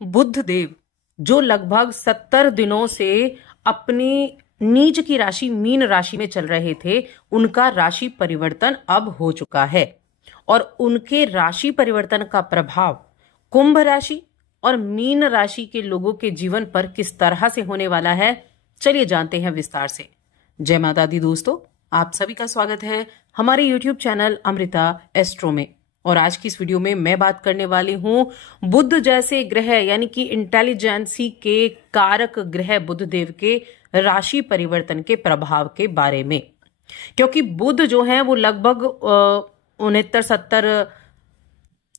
बुध देव जो लगभग 70 दिनों से अपनी नीच की राशि मीन राशि में चल रहे थे, उनका राशि परिवर्तन अब हो चुका है और उनके राशि परिवर्तन का प्रभाव कुंभ राशि और मीन राशि के लोगों के जीवन पर किस तरह से होने वाला है, चलिए जानते हैं विस्तार से। जय माता दी दोस्तों, आप सभी का स्वागत है हमारे यूट्यूब चैनल अमृता एस्ट्रो में। और आज की इस वीडियो में मैं बात करने वाली हूं बुध जैसे ग्रह यानी कि इंटेलिजेंसी के कारक ग्रह बुध देव के राशि परिवर्तन के प्रभाव के बारे में। क्योंकि बुध जो है वो लगभग 69-70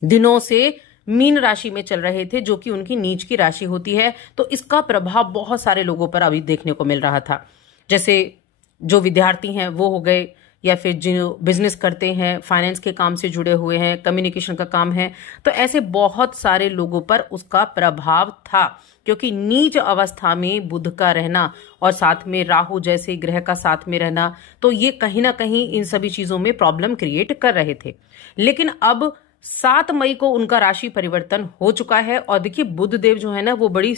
दिनों से मीन राशि में चल रहे थे, जो कि उनकी नीच की राशि होती है। तो इसका प्रभाव बहुत सारे लोगों पर अभी देखने को मिल रहा था, जैसे जो विद्यार्थी हैं वो हो गए, या फिर जो बिजनेस करते हैं, फाइनेंस के काम से जुड़े हुए हैं, कम्युनिकेशन का काम है, तो ऐसे बहुत सारे लोगों पर उसका प्रभाव था। क्योंकि नीच अवस्था में बुध का रहना और साथ में राहु जैसे ग्रह का साथ में रहना, तो ये कहीं ना कहीं इन सभी चीजों में प्रॉब्लम क्रिएट कर रहे थे। लेकिन अब 7 मई को उनका राशि परिवर्तन हो चुका है। और देखिए, बुध देव जो है ना वो बड़ी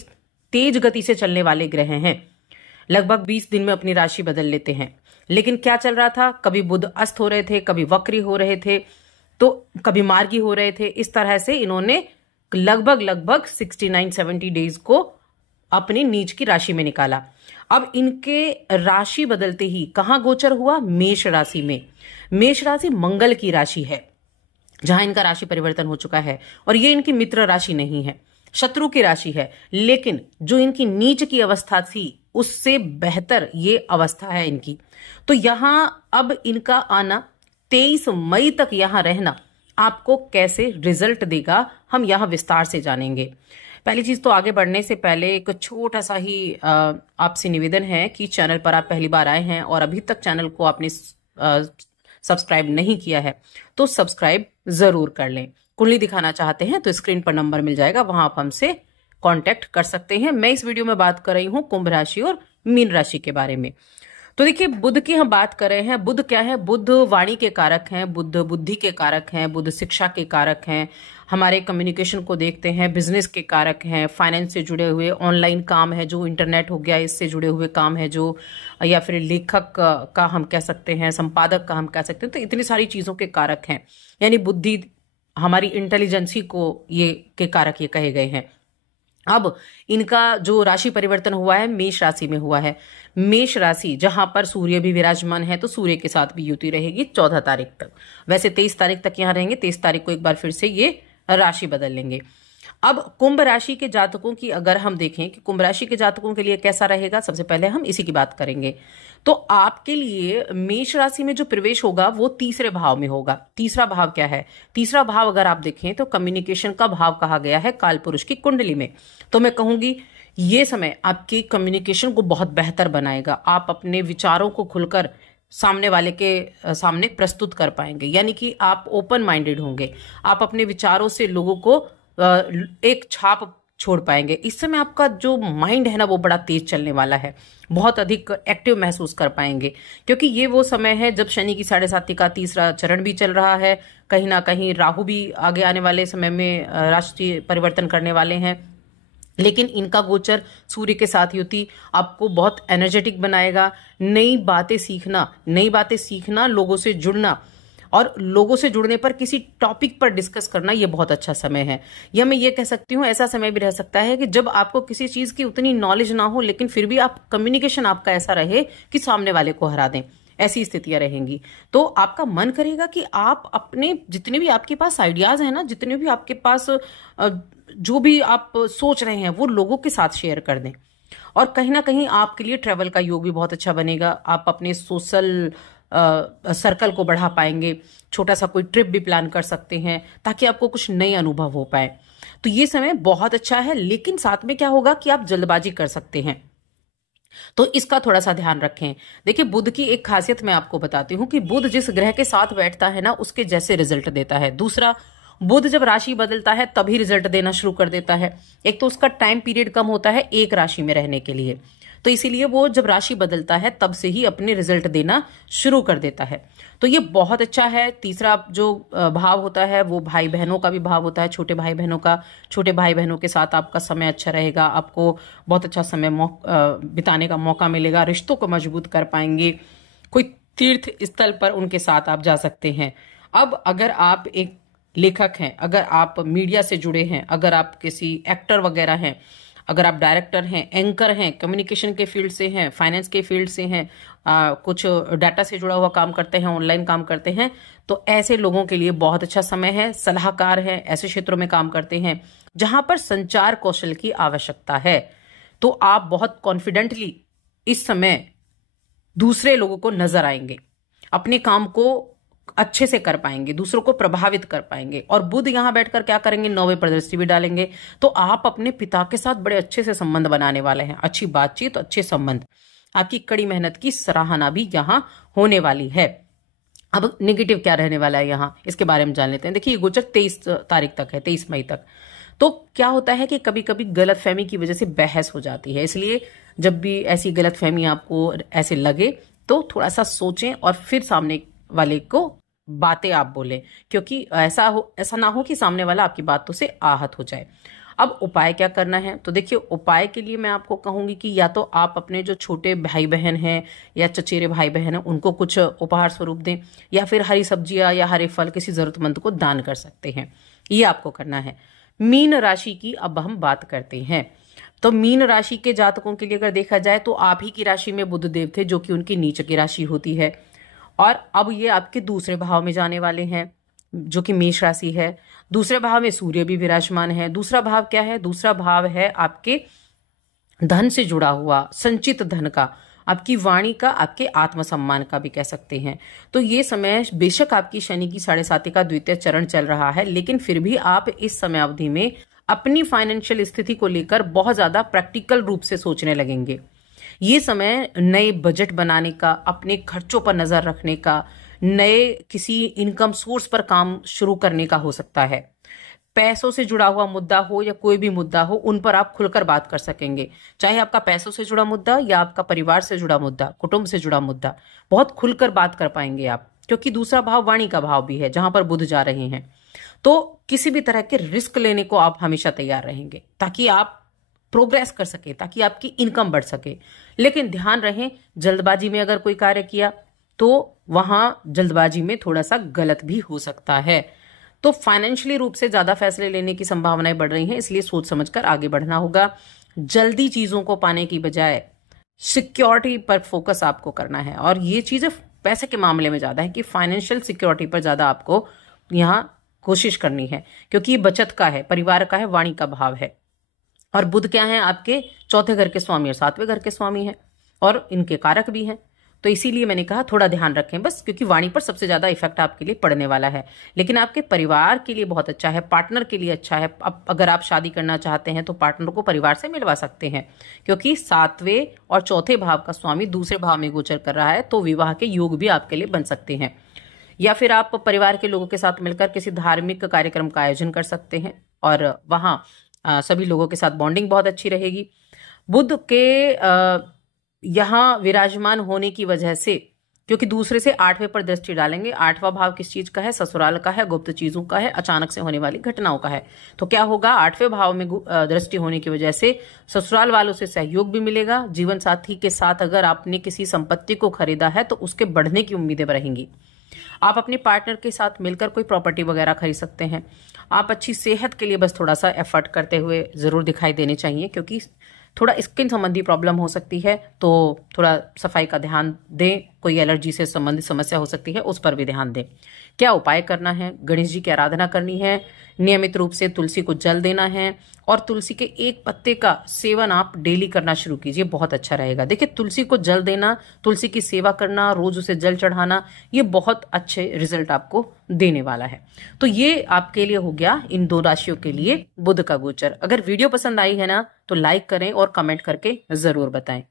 तेज गति से चलने वाले ग्रह हैं, लगभग 20 दिन में अपनी राशि बदल लेते हैं। लेकिन क्या चल रहा था, कभी बुध अस्त हो रहे थे, कभी वक्री हो रहे थे, तो कभी मार्गी हो रहे थे। इस तरह से इन्होंने लगभग 69-70 डेज को अपनी नीच की राशि में निकाला। अब इनके राशि बदलते ही कहां गोचर हुआ? मेष राशि में। मेष राशि मंगल की राशि है, जहां इनका राशि परिवर्तन हो चुका है। और ये इनकी मित्र राशि नहीं है, शत्रु की राशि है। लेकिन जो इनकी नीच की अवस्था थी उससे बेहतर ये अवस्था है इनकी। तो यहां अब इनका आना, 23 मई तक यहां रहना आपको कैसे रिजल्ट देगा, हम यहां विस्तार से जानेंगे। पहली चीज तो आगे बढ़ने से पहले एक छोटा सा ही आपसे निवेदन है कि चैनल पर आप पहली बार आए हैं और अभी तक चैनल को आपने सब्सक्राइब नहीं किया है तो सब्सक्राइब जरूर कर लें। कुंडली दिखाना चाहते हैं तो स्क्रीन पर नंबर मिल जाएगा, वहां आप हमसे कांटेक्ट कर सकते हैं। मैं इस वीडियो में बात कर रही हूं कुंभ राशि और मीन राशि के बारे में। तो देखिए, बुध की हम बात कर रहे हैं। बुध क्या है? बुध वाणी के कारक हैं, बुध बुद्धि के कारक हैं, बुध शिक्षा के कारक हैं, हमारे कम्युनिकेशन को देखते हैं, बिजनेस के कारक हैं, फाइनेंस से जुड़े हुए ऑनलाइन काम है, जो इंटरनेट हो गया इससे जुड़े हुए काम है, जो या फिर लेखक का हम कह सकते हैं, संपादक का हम कह सकते हैं। तो इतनी सारी चीजों के कारक हैं, यानी बुद्धि, हमारी इंटेलिजेंसी को ये के कारक ये कहे गए हैं। अब इनका जो राशि परिवर्तन हुआ है मेष राशि में हुआ है। मेष राशि जहां पर सूर्य भी विराजमान है, तो सूर्य के साथ भी युति रहेगी 14 तारीख तक। वैसे 23 तारीख तक यहां रहेंगे, 23 तारीख को एक बार फिर से ये राशि बदल लेंगे। अब कुंभ राशि के जातकों की अगर हम देखें कि कुंभ राशि के जातकों के लिए कैसा रहेगा, सबसे पहले हम इसी की बात करेंगे। तो आपके लिए मेष राशि में जो प्रवेश होगा वो तीसरे भाव में होगा। तीसरा भाव क्या है? तीसरा भाव अगर आप देखें तो कम्युनिकेशन का भाव कहा गया है काल पुरुष की कुंडली में। तो मैं कहूंगी ये समय आपकी कम्युनिकेशन को बहुत बेहतर बनाएगा। आप अपने विचारों को खुलकर सामने वाले के सामने प्रस्तुत कर पाएंगे, यानी कि आप ओपन माइंडेड होंगे। आप अपने विचारों से लोगों को एक छाप छोड़ पाएंगे। इस समय आपका जो माइंड है ना वो बड़ा तेज चलने वाला है, बहुत अधिक एक्टिव महसूस कर पाएंगे। क्योंकि ये वो समय है जब शनि की 7.5 का तीसरा चरण भी चल रहा है, कहीं ना कहीं राहु भी आगे आने वाले समय में राशि परिवर्तन करने वाले हैं। लेकिन इनका गोचर सूर्य के साथ युति आपको बहुत एनर्जेटिक बनाएगा। नई बातें सीखना, लोगों से जुड़ना, और लोगों से जुड़ने पर किसी टॉपिक पर डिस्कस करना, ये बहुत अच्छा समय है। या मैं ये कह सकती हूँ ऐसा समय भी रह सकता है कि जब आपको किसी चीज की उतनी नॉलेज ना हो, लेकिन फिर भी आप कम्युनिकेशन आपका ऐसा रहे कि सामने वाले को हरा दें। ऐसी स्थितियां रहेंगी। तो आपका मन करेगा कि आप अपने जितने भी आपके पास आइडियाज है ना, जितने भी आपके पास जो भी आप सोच रहे हैं वो लोगों के साथ शेयर कर दें। और कहीं ना कहीं आपके लिए ट्रैवल का योग भी बहुत अच्छा बनेगा। आप अपने सोशल सर्कल को बढ़ा पाएंगे, छोटा सा कोई ट्रिप भी प्लान कर सकते हैं ताकि आपको कुछ नए अनुभव हो पाए। तो ये समय बहुत अच्छा है। लेकिन साथ में क्या होगा कि आप जल्दबाजी कर सकते हैं, तो इसका थोड़ा सा ध्यान रखें। देखिए, बुध की एक खासियत मैं आपको बताती हूं कि बुध जिस ग्रह के साथ बैठता है ना उसके जैसे रिजल्ट देता है। दूसरा, बुध जब राशि बदलता है तभी रिजल्ट देना शुरू कर देता है। एक तो उसका टाइम पीरियड कम होता है एक राशि में रहने के लिए, तो इसीलिए वो जब राशि बदलता है तब से ही अपने रिजल्ट देना शुरू कर देता है। तो ये बहुत अच्छा है। तीसरा जो भाव होता है वो भाई बहनों का भी भाव होता है, छोटे भाई बहनों का। छोटे भाई बहनों के साथ आपका समय अच्छा रहेगा, आपको बहुत अच्छा समय बिताने का मौका मिलेगा, रिश्तों को मजबूत कर पाएंगे, कोई तीर्थ स्थल पर उनके साथ आप जा सकते हैं। अब अगर आप एक लेखक हैं, अगर आप मीडिया से जुड़े हैं, अगर आप किसी एक्टर वगैरह हैं, अगर आप डायरेक्टर हैं, एंकर हैं, कम्युनिकेशन के फील्ड से हैं, फाइनेंस के फील्ड से हैं, कुछ डाटा से जुड़ा हुआ काम करते हैं, ऑनलाइन काम करते हैं, तो ऐसे लोगों के लिए बहुत अच्छा समय है। सलाहकार हैं, ऐसे क्षेत्रों में काम करते हैं जहां पर संचार कौशल की आवश्यकता है, तो आप बहुत कॉन्फिडेंटली इस समय दूसरे लोगों को नजर आएंगे, अपने काम को अच्छे से कर पाएंगे, दूसरों को प्रभावित कर पाएंगे। और बुध यहां बैठकर क्या करेंगे, 9वें पर दृष्टि भी डालेंगे, तो आप अपने पिता के साथ बड़े अच्छे से संबंध बनाने वाले हैं। अच्छी बातचीत, अच्छे संबंध, आपकी कड़ी मेहनत की सराहना भी यहां होने वाली है। अब नेगेटिव क्या रहने वाला है यहां, इसके बारे में जान लेते हैं। देखिए, गोचर 23 तारीख तक है, 23 मई तक। तो क्या होता है कि कभी कभी गलतफहमी की वजह से बहस हो जाती है, इसलिए जब भी ऐसी गलतफहमी आपको ऐसे लगे तो थोड़ा सा सोचें और फिर सामने वाले को बातें आप बोलें, क्योंकि ऐसा ना हो कि सामने वाला आपकी बातों से आहत हो जाए। अब उपाय क्या करना है, तो देखिए उपाय के लिए मैं आपको कहूंगी कि या तो आप अपने जो छोटे भाई बहन हैं या चचेरे भाई बहन हैं उनको कुछ उपहार स्वरूप दें, या फिर हरी सब्जियां या हरे फल किसी जरूरतमंद को दान कर सकते हैं, ये आपको करना है। मीन राशि की अब हम बात करते हैं। तो मीन राशि के जातकों के लिए अगर देखा जाए तो आप ही की राशि में बुध देव थे, जो कि उनकी नीच की राशि होती है, और अब ये आपके दूसरे भाव में जाने वाले हैं, जो कि मेष राशि है। दूसरे भाव में सूर्य भी विराजमान है। दूसरा भाव क्या है, दूसरा भाव है आपके धन से जुड़ा हुआ, संचित धन का, आपकी वाणी का, आपके आत्मसम्मान का भी कह सकते हैं। तो ये समय बेशक आपकी शनि की 7.5 का द्वितीय चरण चल रहा है, लेकिन फिर भी आप इस समय अवधि में अपनी फाइनेंशियल स्थिति को लेकर बहुत ज्यादा प्रैक्टिकल रूप से सोचने लगेंगे। ये समय नए बजट बनाने का, अपने खर्चों पर नजर रखने का, नए किसी इनकम सोर्स पर काम शुरू करने का हो सकता है। पैसों से जुड़ा हुआ मुद्दा हो या कोई भी मुद्दा हो, उन पर आप खुलकर बात कर सकेंगे। चाहे आपका पैसों से जुड़ा मुद्दा या आपका परिवार से जुड़ा मुद्दा, कुटुंब से जुड़ा मुद्दा, बहुत खुलकर बात कर पाएंगे आप, क्योंकि दूसरा भाव वाणी का भाव भी है जहां पर बुध जा रहे हैं। तो किसी भी तरह के रिस्क लेने को आप हमेशा तैयार रहेंगे, ताकि आप प्रोग्रेस कर सके, ताकि आपकी इनकम बढ़ सके। लेकिन ध्यान रहे, जल्दबाजी में अगर कोई कार्य किया तो वहां जल्दबाजी में थोड़ा सा गलत भी हो सकता है। तो फाइनेंशियली रूप से ज्यादा फैसले लेने की संभावनाएं बढ़ रही हैं, इसलिए सोच समझकर आगे बढ़ना होगा। जल्दी चीजों को पाने की बजाय सिक्योरिटी पर फोकस आपको करना है, और ये चीजें पैसे के मामले में ज्यादा है कि फाइनेंशियल सिक्योरिटी पर ज्यादा आपको यहाँ कोशिश करनी है, क्योंकि ये बचत का है, परिवार का है, वाणी का भाव है। और बुध क्या है, आपके चौथे घर के स्वामी और 7वें घर के स्वामी हैं, और इनके कारक भी हैं। तो इसीलिए मैंने कहा थोड़ा ध्यान रखें बस, क्योंकि वाणी पर सबसे ज्यादा इफेक्ट आपके लिए पड़ने वाला है। लेकिन आपके परिवार के लिए बहुत अच्छा है, पार्टनर के लिए अच्छा है। अब अगर आप शादी करना चाहते हैं तो पार्टनर को परिवार से मिलवा सकते हैं, क्योंकि 7वें और चौथे भाव का स्वामी दूसरे भाव में गोचर कर रहा है, तो विवाह के योग भी आपके लिए बन सकते हैं। या फिर आप परिवार के लोगों के साथ मिलकर किसी धार्मिक कार्यक्रम का आयोजन कर सकते हैं, और वहां सभी लोगों के साथ बॉन्डिंग बहुत अच्छी रहेगी। बुध के यहाँ विराजमान होने की वजह से, क्योंकि दूसरे से 8वें पर दृष्टि डालेंगे, 8वां भाव किस चीज का है, ससुराल का है, गुप्त चीजों का है, अचानक से होने वाली घटनाओं का है। तो क्या होगा, 8वें भाव में दृष्टि होने की वजह से ससुराल वालों से सहयोग भी मिलेगा। जीवन साथी के साथ अगर आपने किसी संपत्ति को खरीदा है तो उसके बढ़ने की उम्मीदें रहेंगी। आप अपने पार्टनर के साथ मिलकर कोई प्रॉपर्टी वगैरह खरीद सकते हैं। आप अच्छी सेहत के लिए बस थोड़ा सा एफर्ट करते हुए जरूर दिखाई देने चाहिए, क्योंकि थोड़ा स्किन संबंधी प्रॉब्लम हो सकती है, तो थोड़ा सफाई का ध्यान दें। कोई एलर्जी से संबंधित समस्या हो सकती है, उस पर भी ध्यान दें। क्या उपाय करना है, गणेश जी की आराधना करनी है, नियमित रूप से तुलसी को जल देना है, और तुलसी के एक पत्ते का सेवन आप डेली करना शुरू कीजिए, बहुत अच्छा रहेगा। देखिए, तुलसी को जल देना, तुलसी की सेवा करना, रोज उसे जल चढ़ाना, ये बहुत अच्छे रिजल्ट आपको देने वाला है। तो ये आपके लिए हो गया इन 2 राशियों के लिए बुध का गोचर। अगर वीडियो पसंद आई है ना तो लाइक करें और कमेंट करके जरूर बताएं।